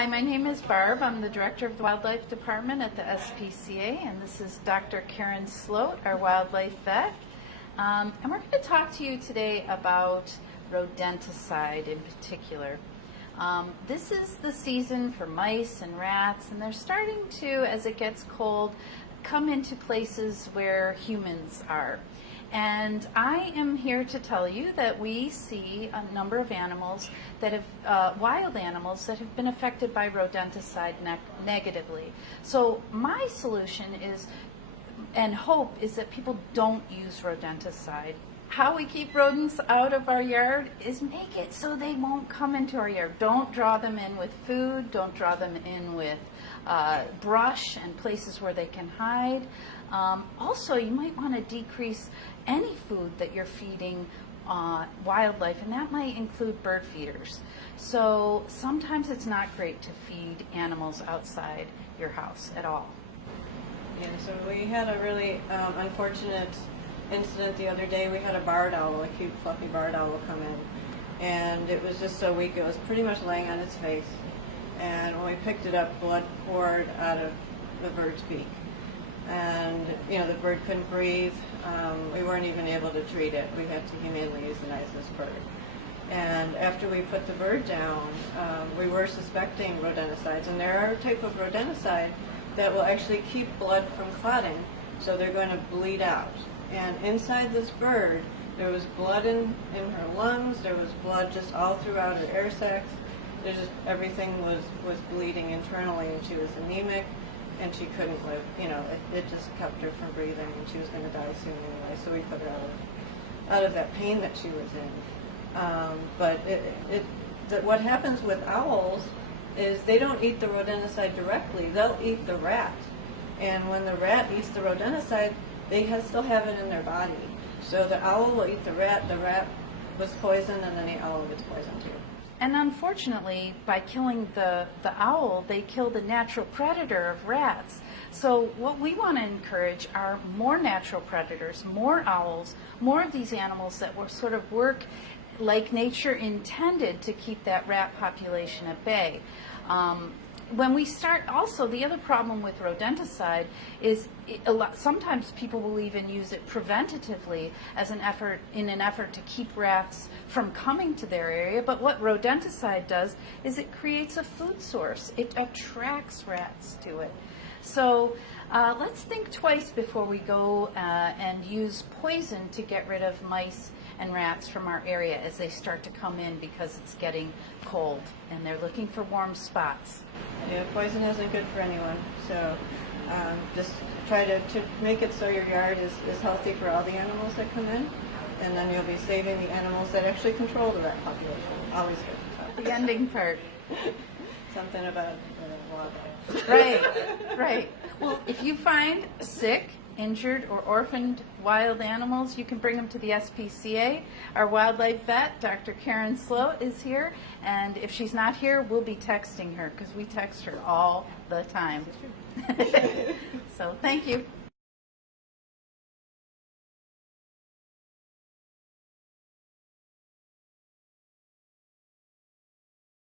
Hi, my name is Barb. I'm the Director of the Wildlife Department at the SPCA, and this is Dr. Karen Sloat, our wildlife vet. And we're going to talk to you today about rodenticide in particular. This is the season for mice and rats, and they're starting to, as it gets cold, come into places where humans are. And I am here to tell you that we see a number of animals that have, wild animals that have been affected by rodenticide negatively. So my solution is, and hope, is that people don't use rodenticide. How we keep rodents out of our yard is make it so they won't come into our yard. Don't draw them in with food, don't draw them in with brush and places where they can hide. Also, you might want to decrease any food that you're feeding wildlife, and that might include bird feeders. So sometimes it's not great to feed animals outside your house at all. Yeah, so we had a really unfortunate incident the other day. We had a barred owl, a cute fluffy barred owl, come in, and it was just so weak it was pretty much laying on its face. And when we picked it up, blood poured out of the bird's beak. And, you know, the bird couldn't breathe. We weren't even able to treat it. We had to humanely euthanize this bird. And after we put the bird down, we were suspecting rodenticides. And there are a type of rodenticide that will actually keep blood from clotting, so they're going to bleed out. And inside this bird, there was blood in her lungs. There was blood just all throughout her air sacs. There's just, everything was bleeding internally, and she was anemic. And she couldn't live, you know, it just kept her from breathing, and she was going to die soon anyway, so we put her out of that pain that she was in. But what happens with owls is they don't eat the rodenticide directly, they'll eat the rat. And when the rat eats the rodenticide, they still have it in their body. So the owl will eat the rat was poisoned, and then the owl gets poisoned too. And unfortunately, by killing the owl, they kill the natural predator of rats. So what we want to encourage are more natural predators, more owls, more of these animals that will sort of work like nature intended to keep that rat population at bay. When we start, also the other problem with rodenticide is sometimes people will even use it preventatively as in an effort to keep rats from coming to their area. But what rodenticide does is it creates a food source. It attracts rats to it. So let's think twice before we go and use poison to get rid of mice and rats from our area as they start to come in, because it's getting cold and they're looking for warm spots. Yeah, poison isn't good for anyone, so just try to make it so your yard is healthy for all the animals that come in, and then you'll be saving the animals that actually control the rat population. Always good. So. The ending part. Something about wildlife. Right. Well, if you find sick, injured, or orphaned wild animals, you can bring them to the SPCA. Our wildlife vet, Dr. Karen Sloat, is here, and if she's not here, we'll be texting her, because we text her all the time. So thank you.